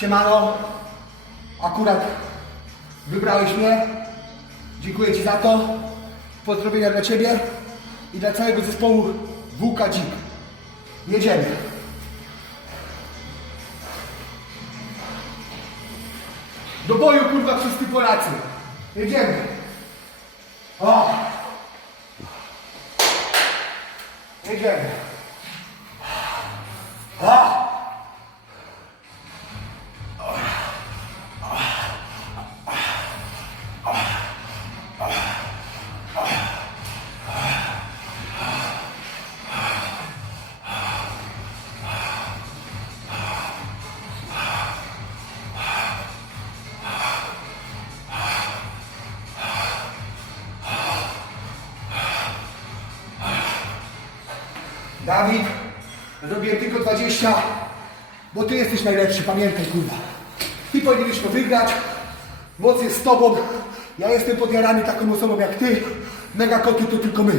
Siemano, akurat wybrałeś mnie. Dziękuję Ci za to. Pozdrowienia dla Ciebie i dla całego zespołu WK Dzik. Jedziemy. Do boju kurwa wszyscy Polacy. Jedziemy. O! Jedziemy. Dawid, zrobiłem tylko 20, bo ty jesteś najlepszy, pamiętaj kurwa. Ty powinieneś to wygrać, moc jest z tobą, ja jestem podjarany taką osobą jak ty, mega koty to tylko my.